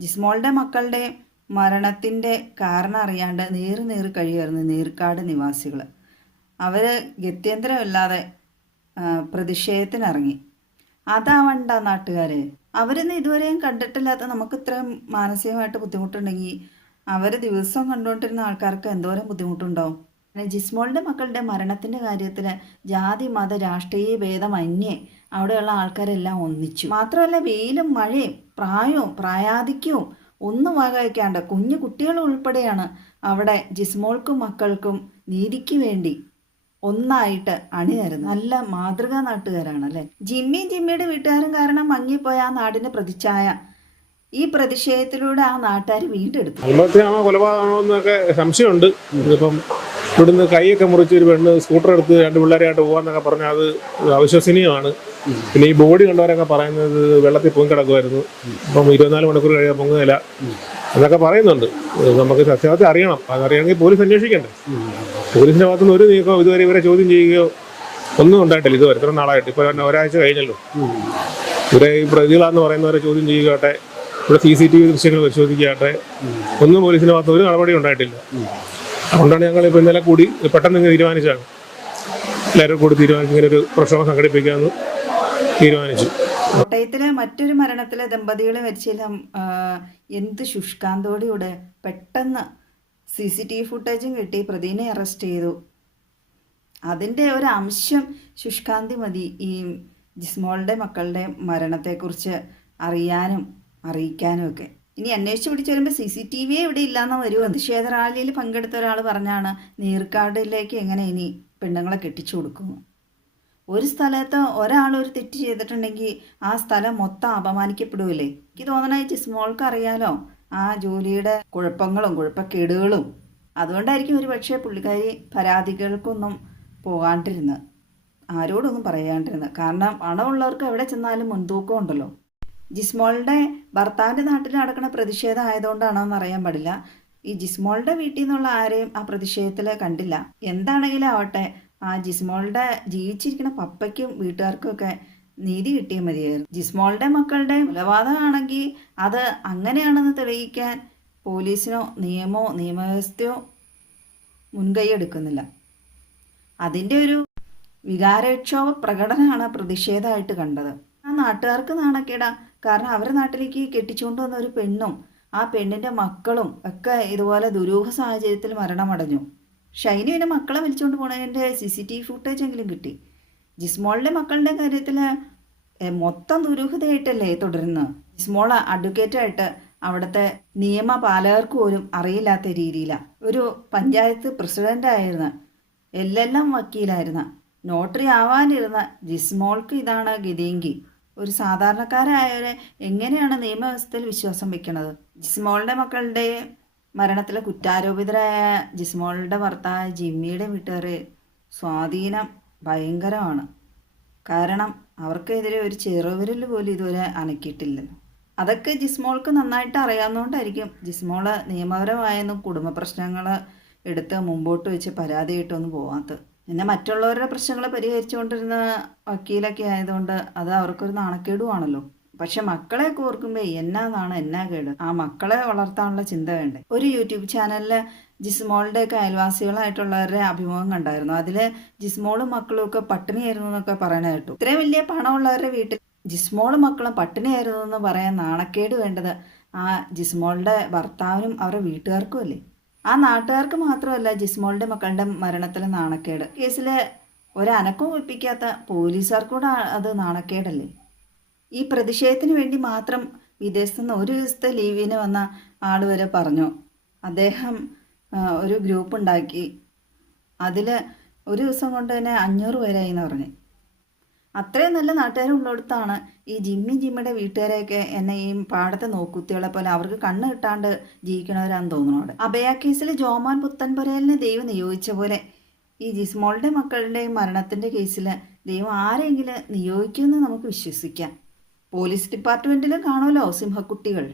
ജിസ്മോളുടെ മക്കളുടെ മരണത്തിന്റെ കാരണം അറിയാണ്ട് നേർ നേർ കഴിയുമായിരുന്നു നീർക്കാട് നിവാസികൾ അവർ ഗത്യന്തരമില്ലാതെ പ്രതിഷേധത്തിനിറങ്ങി. അതാവണ്ട നാട്ടുകാർ അവരൊന്നും ഇതുവരെയും കണ്ടിട്ടില്ലാത്ത നമുക്ക് ഇത്രയും മാനസികമായിട്ട് ബുദ്ധിമുട്ടുണ്ടെങ്കിൽ അവർ ദിവസവും കണ്ടുകൊണ്ടിരുന്ന ആൾക്കാർക്ക് എന്തോരം ബുദ്ധിമുട്ടുണ്ടാവും പിന്നെ ജിസ്മോളുടെ മക്കളുടെ മരണത്തിന്റെ കാര്യത്തിൽ ജാതി മത രാഷ്ട്രീയ ഭേദമന്യേ അവിടെയുള്ള ആൾക്കാരെല്ലാം ഒന്നിച്ചു. മാത്രമല്ല വെയിലും മഴയും പ്രായവും പ്രായാധിക്യവും ഒന്നും വകവയ്ക്കാണ്ട് കുഞ്ഞു കുട്ടികൾ ഉൾപ്പെടെയാണ് അവിടെ ജിസ്മോൾക്കും മക്കൾക്കും നീതിക്ക് വേണ്ടി ഒന്നായിട്ട് അണിനിരുന്നത് നല്ല മാതൃകാ നാട്ടുകാരാണ് അല്ലെ ജിമ്മി ജിമ്മിയുടെ വീട്ടുകാരും കാരണം മങ്ങിപ്പോയ ആ നാടിന്റെ പ്രതിച്ഛായ. ഈ പ്രതിഷേധത്തിലൂടെ ആ നാട്ടുകാർ വീണ്ടെടുത്തു. എന്നൊക്കെ സംശയമുണ്ട്. ഇവിടുന്ന് കൈയൊക്കെ മുറിച്ച് ഒരു പെണ്ണ് സ്കൂട്ടർ എടുത്ത് രണ്ട് പിള്ളേരായിട്ട് പോകാന്നൊക്കെ പറഞ്ഞാൽ അത് അവിശ്വസനീയമാണ്. പിന്നെ ഈ ബോഡി കണ്ടവരൊക്കെ പറയുന്നത് വെള്ളത്തിൽ പൊങ്ങി കിടക്കുമായിരുന്നു അപ്പം ഇരുപത്തിനാല് മണിക്കൂർ കഴിയാൻ പൊങ്ങുന്നില്ല എന്നൊക്കെ പറയുന്നുണ്ട്. നമുക്ക് സത്യാവസ്ഥ അറിയണം. അതറിയണമെങ്കിൽ പോലീസ് അന്വേഷിക്കണ്ടേ? പോലീസിന്റെ ഭാഗത്തുനിന്ന് ഒരു നീക്കം ഇതുവരെ ഇവരെ ചോദ്യം ചെയ്യുകയോ ഒന്നും ഉണ്ടായിട്ടില്ല ഇതുവരെ. ഇത്ര നാളായിട്ട്. ഇപ്പോൾ തന്നെ ഒരാഴ്ച കഴിഞ്ഞല്ലോ. ഇവരെ ഈ പ്രതികളാന്ന് പറയുന്നവരെ ചോദ്യം ചെയ്യുകയാട്ടെ ഇവിടെ സി സി ടി വി ദൃശ്യങ്ങൾ പരിശോധിക്കുകയാട്ടെ ഒന്നും പോലീസിന്റെ ഭാഗത്ത് ഒരു നടപടി ഉണ്ടായിട്ടില്ല. അതുകൊണ്ടാണ് ഞങ്ങൾ ഇപ്പോൾ ഇന്നലെ കൂടി പെട്ടെന്ന് ഇങ്ങനെ തീരുമാനിച്ചാണ് എല്ലാവരും കൂടി തീരുമാനിച്ച് ഇങ്ങനെ ഒരു പ്രക്ഷോഭം സംഘടിപ്പിക്കാമെന്ന് തീരുമാനിച്ചു. കോട്ടയത്തിലെ മറ്റൊരു മരണത്തിലെ ദമ്പതികളെ മരിച്ചെല്ലാം എന്ത് ശുഷ്കാന്തോടെയൂടെ പെട്ടെന്ന് സി സി ടി വി ഫുട്ടേജും കിട്ടി. പ്രതിനെ അറസ്റ്റ് ചെയ്തു. അതിന്റെ ഒരു അംശം ശുഷ്കാന്തി മതി. ഈ ജിസ്മോളുടെ മക്കളുടെ മരണത്തെക്കുറിച്ച് അറിയാനും അറിയിക്കാനും ഒക്കെ. ഇനി അന്വേഷിച്ച് പിടിച്ച് വരുമ്പോൾ സി സി ടി വി ഇവിടെ ഇല്ലാന്ന് വരും. പ്രതിഷേധ റാലിയിൽ പങ്കെടുത്ത ഒരാൾ പറഞ്ഞാണ് നീർക്കാടിലേക്ക് എങ്ങനെ ഇനി പെണ്ണുങ്ങളെ കെട്ടിച്ചു കൊടുക്കുന്നു? ഒരു സ്ഥലത്ത് ഒരാൾ ഒരു തെറ്റ് ചെയ്തിട്ടുണ്ടെങ്കിൽ ആ സ്ഥലം മൊത്തം അപമാനിക്കപ്പെടുകയില്ലേ എനിക്ക് തോന്നണ ജിസ്മോൾക്ക് അറിയാലോ ആ ജോലിയുടെ കുഴപ്പങ്ങളും കുഴപ്പക്കേടുകളും. അതുകൊണ്ടായിരിക്കും ഒരു പക്ഷേ പുള്ളിക്കാരി പരാതികൾക്കൊന്നും പോകാണ്ടിരുന്നത്. ആരോടൊന്നും പറയാണ്ടിരുന്നത്. കാരണം പണമുള്ളവർക്ക് എവിടെ ചെന്നാലും മുൻതൂക്കം ഉണ്ടല്ലോ. ജിസ്മോളുടെ ഭർത്താവിന്റെ നാട്ടിൽ നടക്കുന്ന പ്രതിഷേധം ആയതുകൊണ്ടാണോ എന്ന് അറിയാൻ പാടില്ല. ഈ ജിസ്മോളുടെ വീട്ടിൽ നിന്നുള്ള ആരെയും ആ പ്രതിഷേധത്തിൽ കണ്ടില്ല. എന്താണെങ്കിലും ആവട്ടെ ആ ജിസ്മോളുടെ ജീവിച്ചിരിക്കുന്ന പപ്പയ്ക്കും വീട്ടുകാർക്കും ഒക്കെ നീതി കിട്ടിയാൽ മതിയായിരുന്നു. ജിസ്മോളുടെ മക്കളുടെ കൊലപാതകമാണെങ്കിൽ അത് അങ്ങനെയാണെന്ന് തെളിയിക്കാൻ പോലീസിനോ നിയമോ നിയമവ്യവസ്ഥയോ മുൻകൈ എടുക്കുന്നില്ല. അതിന്റെ ഒരു വികാരക്ഷോഭ പ്രകടനമാണ് പ്രതിഷേധമായിട്ട് കണ്ടത്. ആ നാട്ടുകാർക്ക് നാണക്കേടാ. കാരണം അവരുടെ നാട്ടിലേക്ക് കെട്ടിച്ചുകൊണ്ട് വന്ന ഒരു പെണ്ണും ആ പെണ്ണിന്റെ മക്കളും ഒക്കെ ഇതുപോലെ ദുരൂഹ സാഹചര്യത്തിൽ മരണമടഞ്ഞു. ഷൈനി പിന്നെ മക്കളെ വലിച്ചുകൊണ്ട് പോണതിന്റെ C C T V footage എങ്കിലും കിട്ടി. ജിസ്മോളിന്റെ മക്കളുടെ കാര്യത്തിൽ മൊത്തം ദുരൂഹതയായിട്ടല്ലേ തുടരുന്നത്? ജിസ്മോൾ അഡ്വക്കേറ്റായിട്ട് അവിടുത്തെ നിയമപാലകർക്ക് പോലും അറിയില്ലാത്ത രീതിയിലാണ് ഒരു പഞ്ചായത്ത് പ്രസിഡന്റായിരുന്ന എല്ലെല്ലാം വക്കീലായിരുന്ന നോട്ടറി ആവാനിരുന്ന ജിസ്മോൾക്ക് ഇതാണ് ഗതിയെങ്കിൽ. ഒരു സാധാരണക്കാരായവരെ എങ്ങനെയാണ് നിയമവ്യവസ്ഥയിൽ വിശ്വാസം വെക്കുന്നത് ജിസ്മോളുടെ മക്കളുടെ മരണത്തിൽ കുറ്റാരോപിതരായ ജിസ്മോളുടെ ഭർത്താവ് ജിമ്മിയുടെ വീട്ടുകാർ സ്വാധീനം ഭയങ്കരമാണ്. കാരണം അവർക്കെതിരെ ഒരു ചെറുവിരൽ പോലും ഇതുവരെ അനക്കിയിട്ടില്ലല്ലോ. അതൊക്കെ ജിസ്മോൾക്ക് നന്നായിട്ട് അറിയാവുന്നതുകൊണ്ടായിരിക്കും ജിസ്മോൾ നിയമപരമായൊന്നും കുടുംബ പ്രശ്നങ്ങൾ എടുത്ത് മുമ്പോട്ട് വെച്ച് പരാതിയിട്ടൊന്നും പോവാത്തത്. പിന്നെ മറ്റുള്ളവരുടെ പ്രശ്നങ്ങൾ പരിഹരിച്ചുകൊണ്ടിരുന്ന വക്കീലൊക്കെ ആയതുകൊണ്ട് അത് അവർക്കൊരു നാണക്കേടുവാണല്ലോ. പക്ഷെ മക്കളെ ഓർക്കുമ്പോൾ എന്നാന്നാണ് എന്നാ കേട്? ആ മക്കളെ വളർത്താനുള്ള ചിന്ത വേണ്ടേ? ഒരു യൂട്യൂബ് ചാനലിൽ ജിസ്മോളുടെ ഒക്കെ അയൽവാസികളായിട്ടുള്ളവരുടെ അഭിമുഖം കണ്ടായിരുന്നു. അതിൽ ജിസ്മോളും മക്കളും ഒക്കെ പട്ടിണിയായിരുന്നു എന്നൊക്കെ പറയണ കേട്ടു. ഇത്രയും വലിയ പണമുള്ളവരുടെ വീട്ടിൽ ജിസ്മോളും മക്കളും പട്ടിണിയായിരുന്നു എന്ന് പറയാൻ നാണക്കേട് വേണ്ടത് ആ ജിസ്മോളുടെ ഭർത്താവിനും അവരുടെ വീട്ടുകാർക്കും അല്ലേ? ആ നാട്ടുകാർക്ക് മാത്രമല്ല ജിസ്മോളുടെ മക്കളുടെ മരണത്തിലെ നാണക്കേട്. കേസിലെ ഒരനക്കം ഒപ്പിക്കാത്ത പോലീസുകാർക്കൂടെ അത് നാണക്കേടല്ലേ? ഈ പ്രതിഷേധത്തിന് വേണ്ടി മാത്രം വിദേശത്തു നിന്ന് ഒരു ദിവസത്തെ ലീവിന് വന്ന ആൾ വരെ പറഞ്ഞു. അദ്ദേഹം ഒരു ഗ്രൂപ്പ് ഉണ്ടാക്കി. അതിൽ ഒരു ദിവസം കൊണ്ട് തന്നെ അഞ്ഞൂറ് പേരായി എന്ന് പറഞ്ഞു. അത്രയും നല്ല നാട്ടുകാരുള്ളടുത്താണ് ഈ ജിമ്മി ജിമ്മിയുടെ വീട്ടുകാരെയൊക്കെ എന്നെ ഈ പാടത്തെ നോക്കുത്തികളെ പോലെ അവർക്ക് കണ്ണ് കിട്ടാണ്ട് ജീവിക്കണവരാന്ന് തോന്നുന്നുണ്ട്. അഭയ കേസിൽ ജോമാൻ പുത്തൻപുരയിലിനെ ദൈവം നിയോഗിച്ച പോലെ ഈ ജിസ്മോളുടെ മക്കളുടെയും മരണത്തിന്റെ കേസിൽ ദൈവം ആരെങ്കിലും നിയോഗിക്കുമെന്ന് നമുക്ക് വിശ്വസിക്കാം. പോലീസ് ഡിപ്പാർട്ട്മെന്റിലും കാണുമല്ലോ സിംഹക്കുട്ടികൾ.